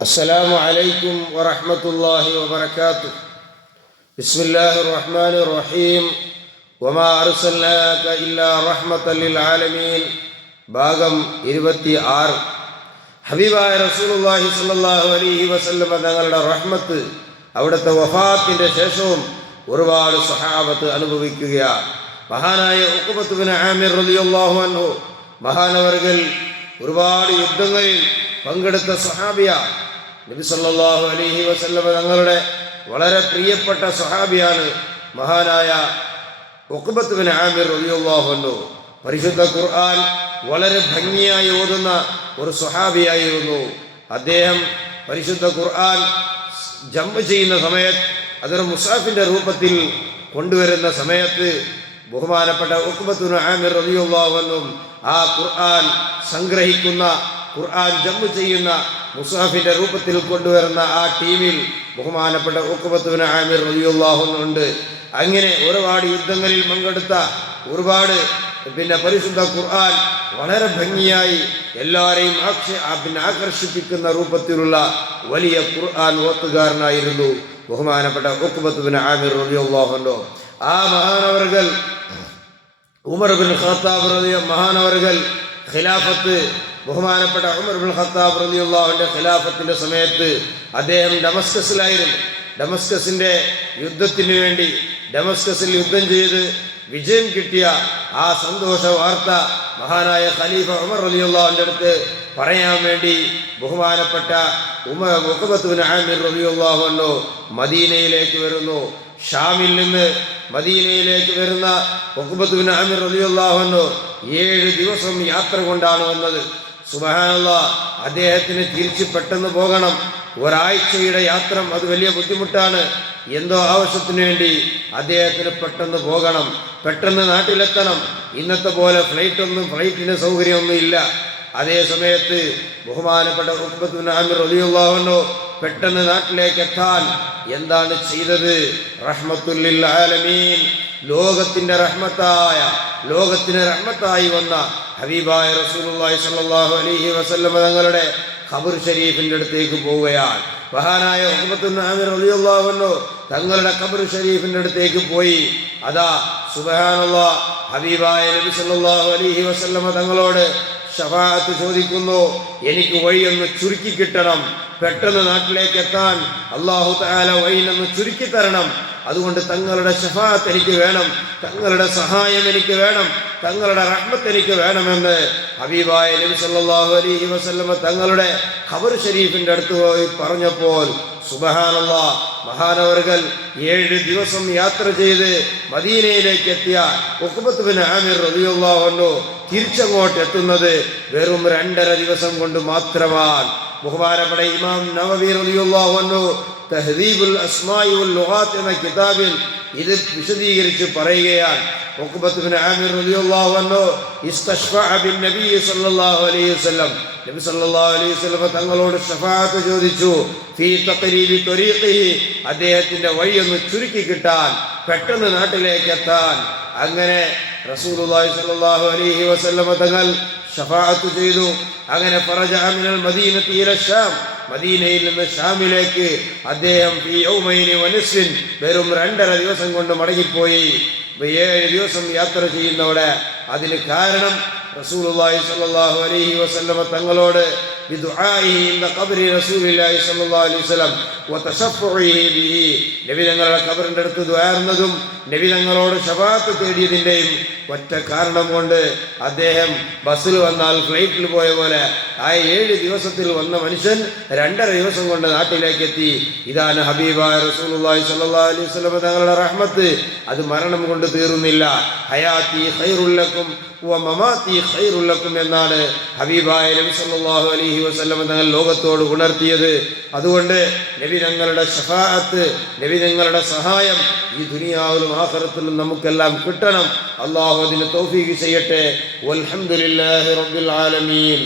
السلام عليكم ورحمة الله وبركاته. بسم الله الرحمن الرحيم. وما أرسلناك إلا رحمة للعالمين. ഭാഗം 26. ഹബീബായ റസൂലുള്ളാഹി സ്വല്ലല്ലാഹു അലൈഹി വസല്ലം തങ്ങളുടെ റഹ്മത്ത് അവിടുത്തെ വഫാത്തിന്റെ ശേഷവും ഒരുപാട് സഹാബത്ത് അനുഭവിക്കുകയാണ്. മഹാനായ ഉഖബത്ത് ബിൻ ആമിർ റളിയല്ലാഹു അൻഹു മഹാനവർകൾ ഒരുപാട് യുദ്ധങ്ങളിൽ പങ്കെടുത്ത സ്വഹാബിയാണ്. നബി സല്ലല്ലാഹു അലൈഹി വസല്ലം തങ്ങളുടെ വളരെ പ്രിയപ്പെട്ട സ്വഹാബിയാണ് മഹാനായ ഉഖബത്ത് ബിൻ ആമിർ റളിയല്ലാഹു അൻഹു. പരിശുദ്ധ ഖുർആൻ വളരെ ഭംഗിയായി ഓതുന്ന ഒരു സ്വഹാബിയായിരുന്നു അദ്ദേഹം. പരിശുദ്ധ ഖുർആൻ ജംഅ് ചെയ്യുന്ന സമയത്ത് അതൊരു മുസാഫിന്റെ രൂപത്തിൽ കൊണ്ടുവരുന്ന സമയത്ത് ബഹുമാനപ്പെട്ട ഉഖബത്ത് ബിൻ ആമിർ റളിയല്ലാഹു അൻഹു ആ ഖുർആൻ സംഗ്രഹിക്കുന്ന, ഖുർആൻ ജംഅ് ചെയ്യുന്ന, മുസാഫിന്റെ രൂപത്തിൽ കൊണ്ടുവരുന്ന ആ ടീമിൽ ബഹുമാനപ്പെട്ട ഉഖബത്ത് ബിൻ ആമിർ റളിയല്ലാഹു അൻഹു ഉണ്ട്. അങ്ങനെ ഒരുപാട് യുദ്ധങ്ങളിൽ പങ്കെടുത്ത, ഒരുപാട് പരിശുദ്ധ ഖുർആൻ വളരെ ഭംഗിയായി എല്ലാവരെയും ആകർഷിപ്പിക്കുന്ന രൂപത്തിലുള്ള വലിയ ഖുർആൻ ഓത്തുകാരനായിരുന്നു ബഹുമാനപ്പെട്ട ഉഖബത്ത് ബിൻ ആമിർ റളിയല്ലാഹു അൻഹു. ആ മഹാനവർകൾ ഉമർ ബിൻ ഖത്താബ് മഹാനവർകൾ ഖിലാഫത്ത്, ബഹുമാനപ്പെട്ട ഉമർ ബിൻ ഖത്താബ് റളിയല്ലാഹു അൻഹുവിന്റെ ഖിലാഫത്തിന്റെ സമയത്ത് അദ്ദേഹം ഡമസ്കസിലായിരുന്നു. ഡമസ്കസിന്റെ യുദ്ധത്തിന് വേണ്ടി ഡമസ്കസിൽ യുദ്ധം ചെയ്ത് വിജയം കിട്ടിയ ആ സന്തോഷ വാർത്ത മഹാനായ ഖലീഫ ഉമർ റളിയല്ലാഹു അൻഹുവിന്റെ അടുത്ത് പറയാൻ വേണ്ടി ബഹുമാനപ്പെട്ട ഉഖബത്ത് ബിൻ ആമിർ റളിയല്ലാഹു അൻഹു മദീനയിലേക്ക് വരുന്നു. ഷാമിൽ നിന്ന് മദീനയിലേക്ക് വരുന്ന ഉഖബത്ത് ബിൻ ആമിർ റളിയല്ലാഹു അൻഹു 7 ദിവസം യാത്ര കൊണ്ടാണ് വന്നത്. സുബ്ഹാനല്ലാഹ്, അദ്ദേഹത്തിന് തിരിച്ച് പെട്ടെന്ന് പോകണം. ഒരാഴ്ചയുടെ യാത്ര അത് വലിയ ബുദ്ധിമുട്ടാണ്. എന്തോ ആവശ്യത്തിന് വേണ്ടി അദ്ദേഹത്തിന് പെട്ടെന്ന് പോകണം, പെട്ടെന്ന് നാട്ടിലെത്തണം. ഇന്നത്തെ പോലെ ഫ്ലൈറ്റിന് സൗകര്യമൊന്നും ഇല്ല. അതേ സമയത്ത് ബഹുമാനപ്പെട്ട ഉഖബത്ത് ബിൻ ആമിർ റളിയല്ലാഹു അൻഹു പെട്ടെന്ന് നാട്ടിലേക്ക് എത്താൻ എന്താണ് ചെയ്തത്? റഹ്മത്തുൽ ലിൽ ആലമീൻ, ലോകത്തിന് റഹ്മത്തായി വന്ന ഹബീബായ റസൂലുള്ളാഹി സ്വല്ലല്ലാഹു അലൈഹി വസല്ലം തങ്ങളുടെ ഖബർ ഷരീഫിന്റെ അടുത്തേക്ക് പോവുകയാണ്. മഹാനായ ഉഖബത്ത് ബിൻ ആമിർ റളിയല്ലാഹു അൻഹു തങ്ങളുടെ ഖബർ ഷരീഫിന്റെ അടുത്തേക്ക് പോയി. അതാ സുബ്ഹാനല്ലാഹ്, ഹബീബായ നബി സല്ലല്ലാഹു അലൈഹി വസല്ലം തങ്ങളോട് ശഫാഅത്ത് ചോദിക്കുന്നു. എനിക്ക് വഴിയൊന്ന് ചുരുക്കി കിട്ടണം, പെട്ടെന്ന് നാട്ടിലേക്ക് എത്താൻ അല്ലാഹു തആല വഴിയൊന്ന് ചുരുക്കി തരണം. അതുകൊണ്ട് തങ്ങളുടെ ശഫാഅത്ത് എനിക്ക് വേണം, തങ്ങളുടെ സഹായം എനിക്ക് വേണം, തങ്ങളുടെ റഹ്മത്ത് എനിക്ക് വേണമെന്ന് ഹബീബായ നബി സല്ലല്ലാഹു അലൈഹി വസല്ലം തങ്ങളുടെ ഖബർ ഷരീഫിന്റെ അടുത്ത് പോയി പറഞ്ഞപ്പോൾ സുബ്ഹാനല്ലാഹ്, മഹാനവർകൾ 7 ദിവസം യാത്ര ചെയ്ത് മദീനയിലേക്ക് എത്തിയ ഉഖബത്ത് ബിൻ ആമിർ റളിയല്ലാഹു അൻഹു തിരിച്ചങ്ങോട്ട് എത്തുന്നത് വെറും 2.5 ദിവസം കൊണ്ട് മാത്രമാണ്. ബഹുമാനപ്പെട്ട ഇമാം നവവി റളിയല്ലാഹു അൻഹു തഹ്ദീബുൽ അസ്മാഇ വൽ ലുഗാത്ത് എന്ന കിതാബിൽ ഇത് വിശദീകരിച്ച് പറയുകയാണ്. ഉഖബത്ത് ബിൻ ആമിർ റളിയല്ലാഹു അൻഹു ഇസ്തശ്ഫഅ ബിൻ നബി സല്ലല്ലാഹു അലൈഹി വസല്ലം, നബി സല്ലല്ലാഹു അലൈഹി വസല്ലം തങ്ങളോട് ശഫാഅത്ത് ചോദിച്ചു. ഫീ തഖരീബി ത്വരീഖിഹി, അദ്ദേഹത്തിന്റെ വഴിയൊന്ന് ചുരുക്കി കിട്ടാൻ, പെട്ടെന്ന് നാട്ടിലേക്ക് എത്താൻ. അങ്ങനെ റസൂലുള്ളാഹി സ്വല്ലല്ലാഹു അലൈഹി വസല്ലം തങ്ങൾ ശഫാഅത്ത് ചെയ്തു. അങ്ങനെ ഫറജഅ മിനൽ മദീനത്തി ഇല ശാം, മദീനയിൽ നിന്ന് ഷാമിലേക്ക് അദ്ദേഹം ഫീ യൗമൈനി വനസ്ഫിൻ, വെറും 2.5 ദിവസം കൊണ്ട് മടങ്ങിപ്പോയി. 7 ദിവസം യാത്ര ചെയ്യുന്നവിടെ അതിന് കാരണം റസൂലുള്ളാഹി സ്വല്ലല്ലാഹു അലൈഹി വസല്ലം തങ്ങളോട് ബിദുആഇഹി ഇൻദ ഖബ്രി റസൂലില്ലാഹി സ്വല്ലല്ലാഹു അലൈഹി വസല്ലം വതശഫഉഇഹി ബിഹി, നബി തങ്ങളുടെ ഖബറിന്റെ അടുത്ത് ദുആർന്നതും നബി തങ്ങളോട് ശഫാഅത്ത് തേടിയതിന്റെയും ഒറ്റ കാരണം കൊണ്ട് അദ്ദേഹം ബസ്സിൽ വന്നാൽ ഫ്ലൈറ്റിൽ പോയ പോലെ ആ 7 ദിവസത്തിൽ വന്ന മനുഷ്യൻ 2.5 ദിവസം കൊണ്ട് നാട്ടിലേക്ക് എത്തി. ഇതാണ് ഹബീബായ റസൂലുള്ളാഹി സ്വല്ലല്ലാഹു അലൈഹി വസല്ലം തങ്ങളുടെ റഹ്മത്ത്. അത് മരണം കൊണ്ട് തീരുന്നില്ല. ഹയാത്തി ഖൈറുൽ ലക്കും വ മമാതി ഖൈറുൽ ലക്കും എന്നാണ് ഹബീബായ നബി സല്ലല്ലാഹു അലൈഹി വസല്ലം തങ്ങൾ ലോകത്തോട് ഉണർത്തിയത്. അതുകൊണ്ട് നബി തങ്ങളുടെ ശഫാഅത്ത്, നബി തങ്ങളുടെ സഹായം ഈ ദുനിയാവിലും ആഖിറത്തിലും നമുക്കെല്ലാം കിട്ടണം. അല്ലാഹു അതിന് തൗഫീഖ് ചെയ്യട്ടെ. വൽഹംദുലില്ലാഹി റബ്ബിൽ ആലമീൻ.